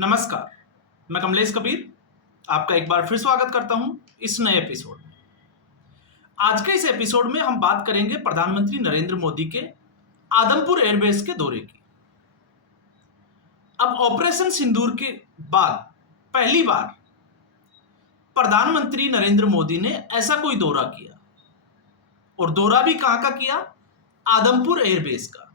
नमस्कार, मैं कमलेश कबीर आपका एक बार फिर स्वागत करता हूं इस नए एपिसोड में। आज के इस एपिसोड में हम बात करेंगे प्रधानमंत्री नरेंद्र मोदी के आदमपुर एयरबेस के दौरे की। अब ऑपरेशन सिंदूर के बाद पहली बार प्रधानमंत्री नरेंद्र मोदी ने ऐसा कोई दौरा किया, और दौरा भी कहां का किया? आदमपुर एयरबेस का।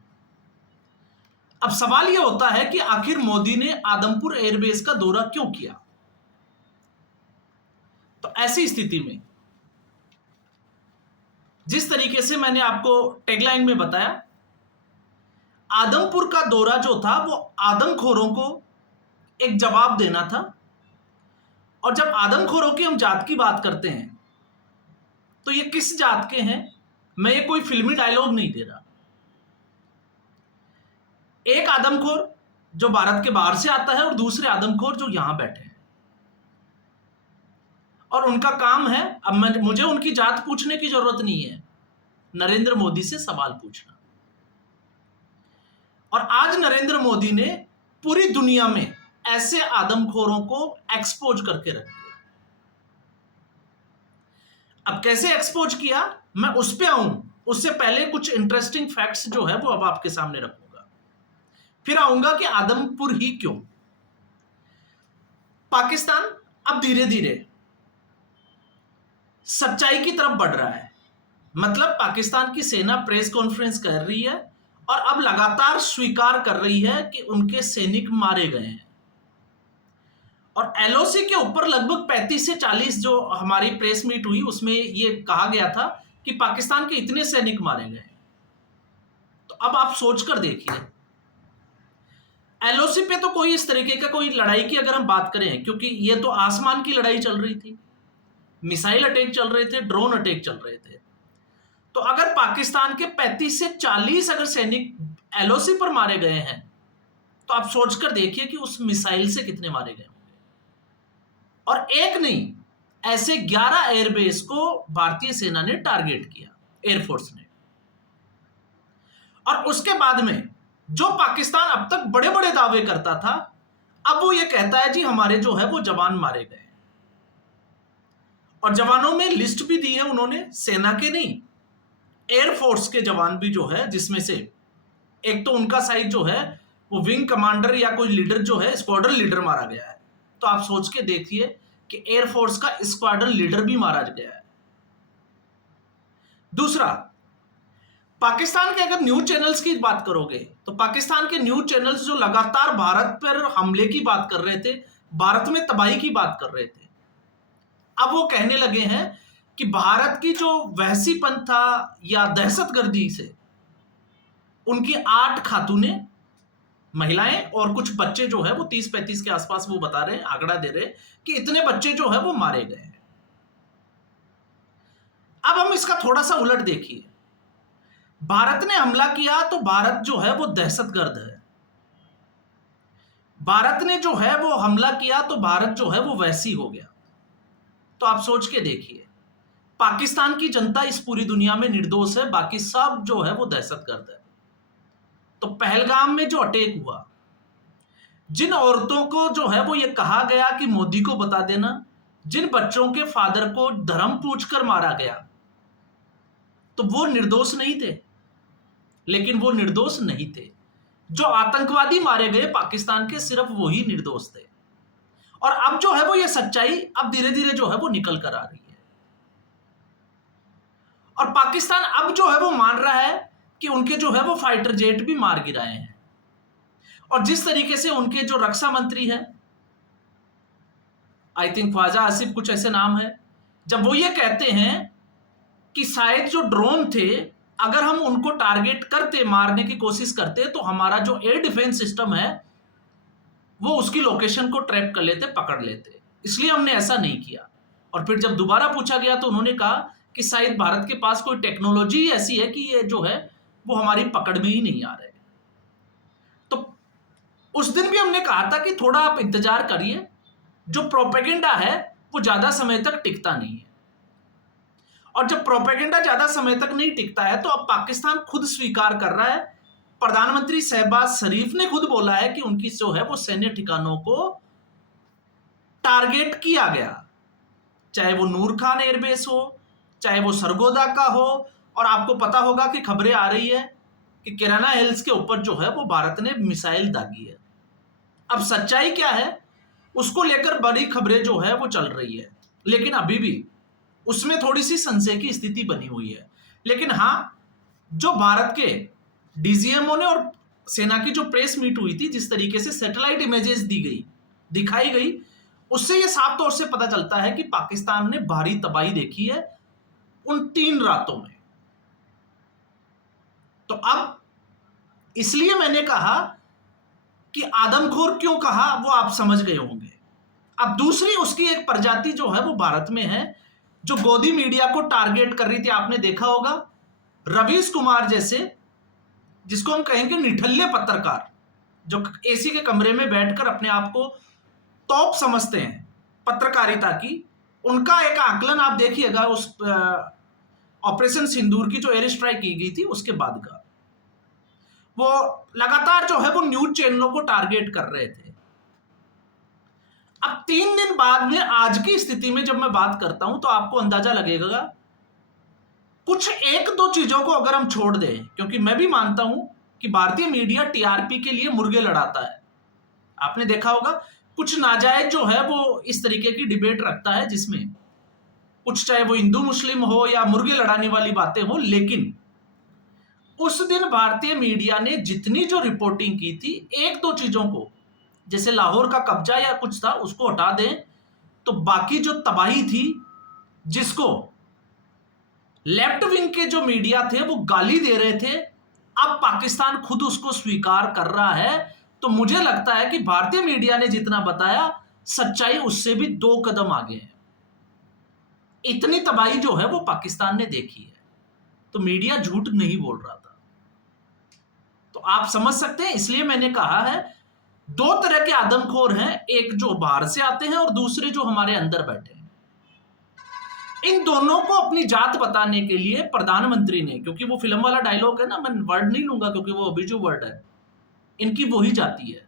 अब सवाल यह होता है कि आखिर मोदी ने आदमपुर एयरबेस का दौरा क्यों किया? तो ऐसी स्थिति में जिस तरीके से मैंने आपको टैगलाइन में बताया, आदमपुर का दौरा जो था वो आदमखोरों को एक जवाब देना था। और जब आदमखोरों की हम जात की बात करते हैं तो ये किस जात के हैं, मैं ये कोई फिल्मी डायलॉग नहीं दे रहा। एक आदमखोर जो भारत के बाहर से आता है और दूसरे आदमखोर जो यहां बैठे हैं, और उनका काम है, अब मुझे उनकी जात पूछने की जरूरत नहीं है, नरेंद्र मोदी से सवाल पूछना। और आज नरेंद्र मोदी ने पूरी दुनिया में ऐसे आदमखोरों को एक्सपोज करके रख दिया। अब कैसे एक्सपोज किया, मैं उस पे आऊं, उससे पहले कुछ इंटरेस्टिंग फैक्ट्स जो है वो अब आपके सामने रखूंगा। फिर आऊंगा कि आदमपुर ही क्यों। पाकिस्तान अब धीरे धीरे सच्चाई की तरफ बढ़ रहा है। मतलब पाकिस्तान की सेना प्रेस कॉन्फ्रेंस कर रही है और अब लगातार स्वीकार कर रही है कि उनके सैनिक मारे गए हैं। और एलओसी के ऊपर लगभग 35 से 40 जो हमारी प्रेस मीट हुई उसमें यह कहा गया था कि पाकिस्तान के इतने सैनिक मारे गए। तो अब आप सोचकर देखिए, एलओसी पे तो कोई इस तरीके का कोई लड़ाई की अगर हम बात करें, क्योंकि ये तो आसमान की लड़ाई चल रही थी, मिसाइल अटैक चल रहे थे, ड्रोन अटैक चल रहे थे। तो अगर पाकिस्तान के 35 से 40 अगर सैनिक एलओसी पर मारे गए हैं तो आप सोचकर देखिए कि उस मिसाइल से कितने मारे गए होंगे। और एक नहीं, ऐसे 11 एयरबेस को भारतीय सेना ने टारगेट किया, एयरफोर्स ने। और उसके बाद में जो पाकिस्तान अब तक बड़े बड़े दावे करता था, अब वो ये कहता है जी हमारे जो है वो जवान मारे गए। और जवानों में लिस्ट भी दी है उन्होंने, सेना के नहीं, एयरफोर्स के जवान भी जो है, जिसमें से एक तो उनका साइड जो है वो विंग कमांडर या कोई लीडर जो है, स्क्वाड्रन लीडर मारा गया है। तो आप सोच के देखिए कि एयरफोर्स का स्क्वाड्रन लीडर भी मारा गया है। दूसरा, पाकिस्तान के अगर न्यूज चैनल्स की बात करोगे तो पाकिस्तान के न्यूज चैनल्स जो लगातार भारत पर हमले की बात कर रहे थे, भारत में तबाही की बात कर रहे थे, अब वो कहने लगे हैं कि भारत की जो वहसीपन था या दहशतगर्दी से उनकी 8 खातूनें, महिलाएं और कुछ बच्चे जो है वो 30-35 के आसपास वो बता रहे हैं, आंकड़ा दे रहे हैं कि इतने बच्चे जो है वो मारे गए हैं। अब हम इसका थोड़ा सा उलट देखिए, भारत ने हमला किया तो भारत जो है वो दहशतगर्द है। भारत ने जो है वो हमला किया तो भारत जो है वो वैसी हो गया। तो आप सोच के देखिए, पाकिस्तान की जनता इस पूरी दुनिया में निर्दोष है, बाकी सब जो है वो दहशतगर्द है। तो पहलगाम में जो अटैक हुआ, जिन औरतों को जो है वो ये कहा गया कि मोदी को बता देना, जिन बच्चों के फादर को धर्म पूछकर मारा गया, तो वो निर्दोष नहीं थे। लेकिन वो निर्दोष नहीं थे, जो आतंकवादी मारे गए पाकिस्तान के, सिर्फ वही निर्दोष थे। और अब जो है वो ये सच्चाई अब धीरे धीरे जो है वो निकल कर आ रही है। और पाकिस्तान अब जो है वो मान रहा है कि उनके जो है वो फाइटर जेट भी मार गिराए हैं। और जिस तरीके से उनके जो रक्षा मंत्री हैं, आई थिंक ख्वाजा आसिफ कुछ ऐसे नाम है, जब वो ये कहते हैं कि शायद जो ड्रोन थे अगर हम उनको टारगेट करते, मारने की कोशिश करते, तो हमारा जो एयर डिफेंस सिस्टम है वो उसकी लोकेशन को ट्रैप कर लेते, पकड़ लेते, इसलिए हमने ऐसा नहीं किया। और फिर जब दोबारा पूछा गया तो उन्होंने कहा कि शायद भारत के पास कोई टेक्नोलॉजी ऐसी है कि ये जो है वो हमारी पकड़ में ही नहीं आ रहे। तो उस दिन भी हमने कहा था कि थोड़ा आप इंतजार करिए, जो प्रोपेगेंडा है वो ज्यादा समय तक टिकता नहीं है। और जब प्रोपेगेंडा ज्यादा समय तक नहीं टिकता है तो अब पाकिस्तान खुद स्वीकार कर रहा है प्रधानमंत्री शहबाज शरीफ ने खुद बोला है कि उनकी जो है वो सैन्य ठिकानों को टारगेट किया गया, चाहे वो नूर खान एयरबेस हो, चाहे वो सरगोदा का हो। और आपको पता होगा कि खबरें आ रही है कि किराना हिल्स के ऊपर जो है वो भारत ने मिसाइल दागी है। अब सच्चाई क्या है उसको लेकर बड़ी खबरें जो है वो चल रही है, लेकिन अभी भी उसमें थोड़ी सी संशय की स्थिति बनी हुई है। लेकिन हाँ, जो भारत के डीजीएमओ ने और सेना की जो प्रेस मीट हुई थी, जिस तरीके से सैटेलाइट इमेजेस दिखाई गई, उससे यह साफ तौर से पता चलता है कि पाकिस्तान ने भारी तबाही देखी है उन 3 रातों में। तो अब इसलिए मैंने कहा कि आदमखोर क्यों कहा वो आप समझ गए होंगे। अब दूसरी उसकी एक प्रजाति जो है वो भारत में है, जो गोदी मीडिया को टारगेट कर रही थी। आपने देखा होगा रवीश कुमार जैसे, जिसको हम कहेंगे निठल्ले पत्रकार, जो एसी के कमरे में बैठकर अपने आप को टॉप समझते हैं पत्रकारिता की, उनका एक आकलन आप देखिएगा उस ऑपरेशन सिंदूर की जो एयर स्ट्राइक की गई थी उसके बाद का। वो लगातार जो है वो न्यूज चैनलों को टारगेट कर रहे थे। अब 3 दिन बाद में आज की स्थिति में जब मैं बात करता हूं तो आपको अंदाजा लगेगा, कुछ 1-2 चीजों को अगर हम छोड़ दें, क्योंकि मैं भी मानता हूं कि भारतीय मीडिया टीआरपी के लिए मुर्गे लड़ाता है। आपने देखा होगा कुछ नाजायज जो है वो इस तरीके की डिबेट रखता है, जिसमें कुछ चाहे वो हिंदू मुस्लिम हो या मुर्गे लड़ाने वाली बातें हो, लेकिन उस दिन भारतीय मीडिया ने जितनी जो रिपोर्टिंग की थी, 1-2 चीजों को, जैसे लाहौर का कब्जा या कुछ था, उसको हटा दें तो बाकी जो तबाही थी, जिसको लेफ्ट विंग के जो मीडिया थे वो गाली दे रहे थे, अब पाकिस्तान खुद उसको स्वीकार कर रहा है। तो मुझे लगता है कि भारतीय मीडिया ने जितना बताया, सच्चाई उससे भी 2 कदम आगे है। इतनी तबाही जो है वो पाकिस्तान ने देखी है, तो मीडिया झूठ नहीं बोल रहा था। तो आप समझ सकते हैं, इसलिए मैंने कहा है 2 तरह के आदमखोर हैं, एक जो बाहर से आते हैं और दूसरे जो हमारे अंदर बैठे हैं। इन दोनों को अपनी जात बताने के लिए प्रधानमंत्री ने, क्योंकि वो फिल्म वाला डायलॉग है ना, मैं वर्ड नहीं लूंगा क्योंकि वो अभिजू वर्ड है, इनकी वही जाती है।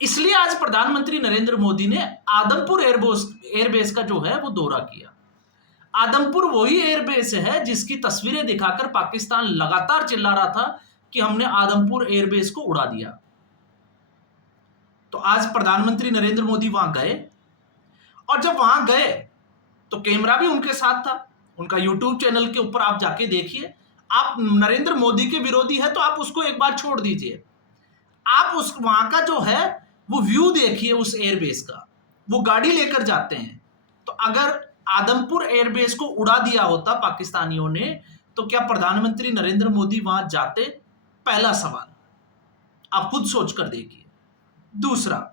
इसलिए आज प्रधानमंत्री नरेंद्र मोदी ने आदमपुर एयरबेस का जो है वो दौरा किया। आदमपुर वही एयरबेस है जिसकी तस्वीरें दिखाकर पाकिस्तान लगातार चिल्ला रहा था कि हमने आदमपुर एयरबेस को उड़ा दिया। तो आज प्रधानमंत्री नरेंद्र मोदी वहां गए, और जब वहां गए तो कैमरा भी उनके साथ था। उनका यूट्यूब चैनल के ऊपर आप जाके देखिए। आप नरेंद्र मोदी के विरोधी है तो आप उसको एक बार छोड़ दीजिए, आप उस वहां का जो है वो व्यू देखिए उस एयरबेस का। वो गाड़ी लेकर जाते हैं, तो अगर आदमपुर एयरबेस को उड़ा दिया होता पाकिस्तानियों ने, तो क्या प्रधानमंत्री नरेंद्र मोदी वहां जाते? पहला सवाल आप खुद सोचकर देखिए। दूसरा,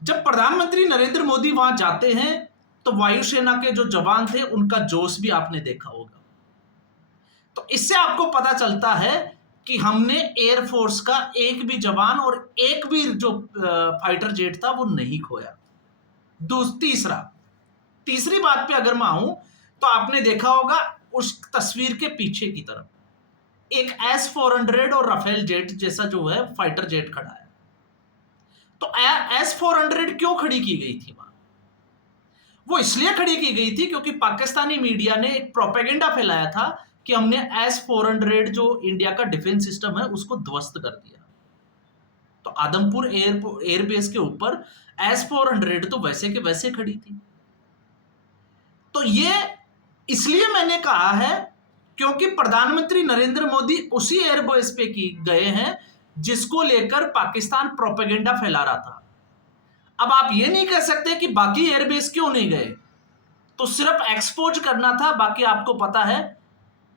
जब प्रधानमंत्री नरेंद्र मोदी वहां जाते हैं तो वायुसेना के जो जवान थे उनका जोश भी आपने देखा होगा। तो इससे आपको पता चलता है कि हमने एयरफोर्स का एक भी जवान और एक भी जो फाइटर जेट था वो नहीं खोया। तीसरी बात पे अगर मैं आऊं तो आपने देखा होगा उस तस्वीर के पीछे की तरफ एक S-400 और राफेल जेट जैसा जो है फाइटर जेट खड़ा है। तो S-400 क्यों खड़ी की गई थी वहां? वो इसलिए खड़ी की गई थी क्योंकि पाकिस्तानी मीडिया ने एक प्रोपेगेंडा फैलाया था कि हमने S-400 जो इंडिया का डिफेंस सिस्टम है उसको ध्वस्त कर दिया। तो आदमपुर एयरबेस के ऊपर S-400 तो वैसे के वैसे खड़ी थी। तो ये इसलिए मैंने कहा है क्योंकि प्रधानमंत्री नरेंद्र मोदी उसी एयरबेस पे गए हैं जिसको लेकर पाकिस्तान प्रोपेगेंडा फैला रहा था। अब आप ये नहीं कह सकते कि बाकी एयरबेस क्यों नहीं गए, तो सिर्फ एक्सपोज करना था। बाकी आपको पता है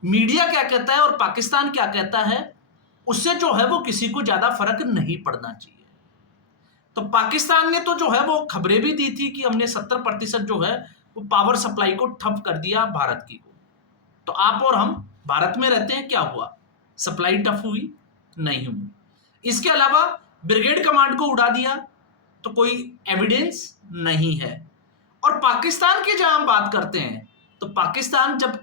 मीडिया क्या कहता है और पाकिस्तान क्या कहता है, उससे जो है वो किसी को ज्यादा फर्क नहीं पड़ना चाहिए। तो पाकिस्तान ने तो जो है वो खबरें भी दी थी कि हमने 70% जो है वो पावर सप्लाई को ठप कर दिया भारत की को। तो आप और हम भारत में रहते हैं, क्या हुआ? सप्लाई टफ हुई? नहीं हुई। इसके अलावा ब्रिगेड कमांड को उड़ा दिया तो कोई एविडेंस नहीं है। और पाकिस्तान की जहां हम बात करते हैं तो पाकिस्तान जब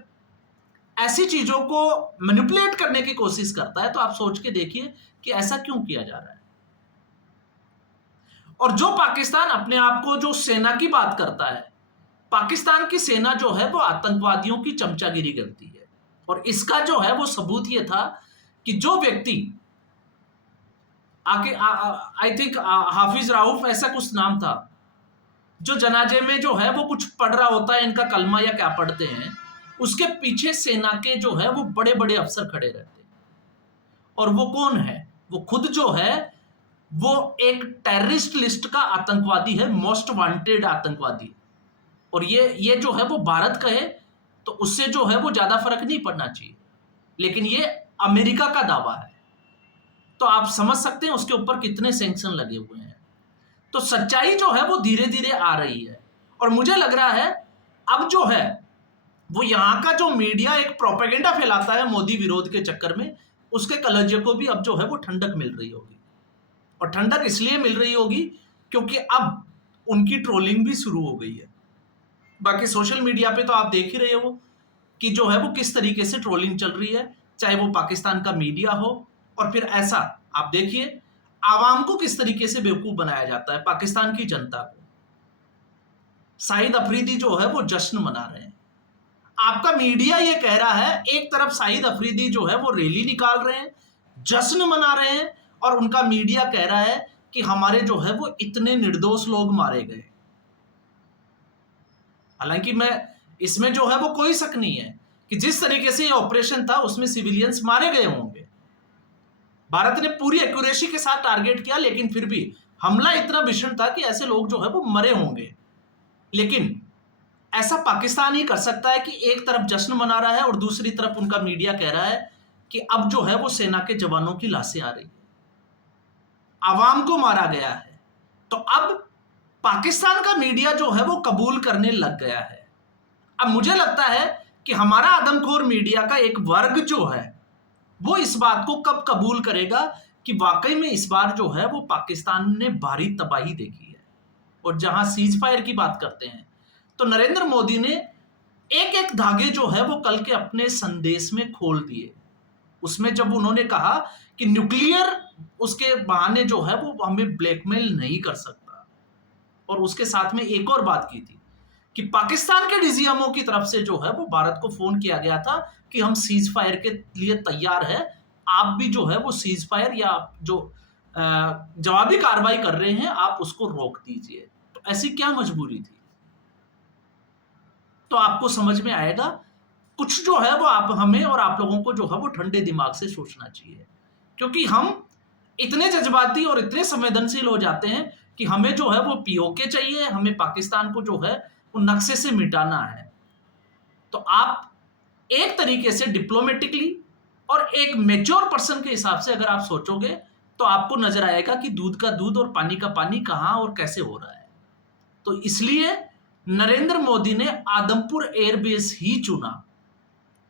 ऐसी चीजों को मैनिपुलेट करने की कोशिश करता है, तो आप सोच के देखिए कि ऐसा क्यों किया जा रहा है। और जो पाकिस्तान अपने आप को जो सेना की बात करता है, पाकिस्तान की सेना जो है वो आतंकवादियों की चमचागिरी करती है। और इसका जो है वो सबूत ये था कि जो व्यक्ति आके आई थिंक हाफिज राउफ ऐसा कुछ नाम था, जो जनाजे में जो है वो कुछ पढ़ रहा होता है, इनका कलमा या क्या पढ़ते हैं, उसके पीछे सेना के जो है वो बड़े बड़े अफसर खड़े रहते हैं। और वो कौन है? वो खुद जो है वो एक टेररिस्ट लिस्ट का आतंकवादी है, मोस्ट वांटेड आतंकवादी। और ये जो है वो भारत कहे तो उससे जो है वो ज्यादा फर्क नहीं पड़ना चाहिए, लेकिन ये अमेरिका का दावा है, तो आप समझ सकते हैं उसके ऊपर कितने सैंक्शन लगे हुए हैं। तो सच्चाई जो है वो धीरे धीरे आ रही है। और मुझे लग रहा है अब जो है वो यहाँ का जो मीडिया एक प्रोपेगेंडा फैलाता है मोदी विरोध के चक्कर में, उसके कलेजे को भी अब जो है वो ठंडक मिल रही होगी। और ठंडक इसलिए मिल रही होगी क्योंकि अब उनकी ट्रोलिंग भी शुरू हो गई है। बाकी सोशल मीडिया पे तो आप देख ही रहे हो कि जो है वो किस तरीके से ट्रोलिंग चल रही है, चाहे वो पाकिस्तान का मीडिया हो। और फिर ऐसा आप देखिए आवाम को किस तरीके से बेवकूफ बनाया जाता है, पाकिस्तान की जनता को। शाहिद अफरीदी जो है वो जश्न मना रहे हैं, आपका मीडिया ये कह रहा है, एक तरफ शाहिद अफरीदी जो है वो रैली निकाल रहे हैं, जश्न मना रहे हैं, और उनका मीडिया कह रहा है कि हमारे जो है वो इतने निर्दोष लोग मारे गए। हालांकि मैं इसमें जो है वो कोई शक नहीं है कि जिस तरीके से ये ऑपरेशन था उसमें सिविलियंस मारे गए होंगे। भारत ने पूरी एक्यूरेसी के साथ टारगेट किया, लेकिन फिर भी हमला इतना भीषण था कि ऐसे लोग जो है वो मरे होंगे। लेकिन ऐसा पाकिस्तान ही कर सकता है कि एक तरफ जश्न मना रहा है और दूसरी तरफ उनका मीडिया कह रहा है कि अब जो है वो सेना के जवानों की लाशें आ रही है, आवाम को मारा गया है। तो अब पाकिस्तान का मीडिया जो है वो कबूल करने लग गया है। अब मुझे लगता है कि हमारा आदमखोर मीडिया का एक वर्ग जो है वो इस बात को कब कबूल करेगा कि वाकई में इस बार जो है वो पाकिस्तान ने भारी तबाही देखी है। और जहां सीज फायर की बात करते हैं तो नरेंद्र मोदी ने एक एक धागे जो है वो कल के अपने संदेश में खोल दिए। उसमें जब उन्होंने कहा कि न्यूक्लियर उसके बहाने जो है वो हमें ब्लैकमेल नहीं कर सकता, और उसके साथ में एक और बात की थी कि पाकिस्तान के डीजीएमओ की तरफ से जो है वो भारत को फोन किया गया था कि हम सीज फायर के लिए तैयार है, आप भी जो है वो सीज फायर या जो जवाबी कार्रवाई कर रहे हैं आप उसको रोक दीजिए। तो ऐसी क्या मजबूरी थी? तो आपको समझ में आएगा कुछ जो है वो आप हमें और आप लोगों को जो है वो ठंडे दिमाग से सोचना चाहिए, क्योंकि हम इतने जज्बाती और इतने संवेदनशील हो जाते हैं कि हमें जो है वो पीओके चाहिए, हमें पाकिस्तान को जो है वो नक्शे से मिटाना है। तो आप एक तरीके से डिप्लोमेटिकली और एक मेच्योर पर्सन के हिसाब से अगर आप सोचोगे तो आपको नजर आएगा कि दूध का दूध और पानी का पानी कहां और कैसे हो रहा है। तो इसलिए नरेंद्र मोदी ने आदमपुर एयरबेस ही चुना।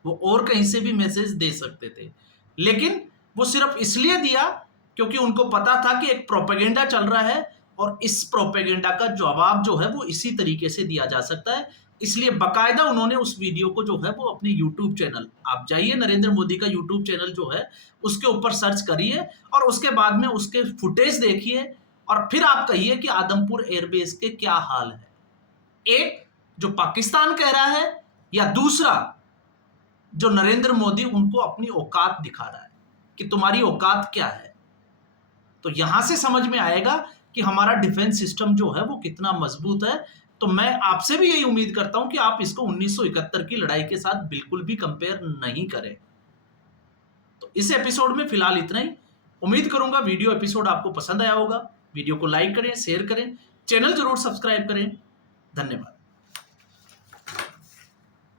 वो और कहीं से भी मैसेज दे सकते थे, लेकिन वो सिर्फ इसलिए दिया क्योंकि उनको पता था कि एक प्रोपेगेंडा चल रहा है और इस प्रोपेगेंडा का जवाब जो है वो इसी तरीके से दिया जा सकता है। इसलिए बकायदा उन्होंने उस वीडियो को जो है वो अपने यूट्यूब चैनल, आप जाइए नरेंद्र मोदी का यूट्यूब चैनल जो है उसके ऊपर सर्च करिए और उसके बाद में उसके फुटेज देखिए और फिर आप कहिए कि आदमपुर एयरबेस के क्या हाल है। एक जो पाकिस्तान कह रहा है या दूसरा जो नरेंद्र मोदी उनको अपनी औकात दिखा रहा है कि तुम्हारी औकात क्या है। तो यहां से समझ में आएगा कि हमारा डिफेंस सिस्टम जो है वो कितना मजबूत है। तो मैं आपसे भी यही उम्मीद करता हूं कि आप इसको 1971 की लड़ाई के साथ बिल्कुल भी कंपेयर नहीं करें। तो इस एपिसोड में फिलहाल इतना ही। उम्मीद करूंगा वीडियो एपिसोड आपको पसंद आया होगा। वीडियो को लाइक करें, शेयर करें, चैनल जरूर सब्सक्राइब करें। धन्यवाद।